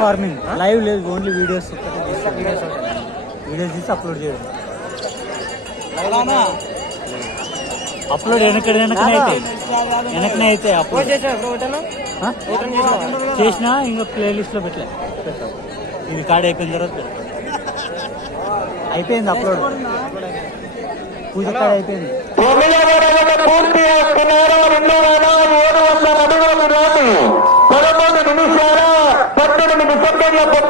Farming live లేదు, only videos తీసి upload చేయడం. అప్లోడ్ వెనకనే అయితే అప్లోడ్ చేసినా ఇంకా ప్లేలిస్ట్ లో పెట్టలే. ఇది కార్డ్ అయిపోయిన తర్వాత అయిపోయింది అప్లోడ్, పూజ కార్డ్ అయిపోయింది. పూర్తి చేస్తున్నారు 200 700 అడుగులు 13 నిమిషాల 18 సెకండ్ల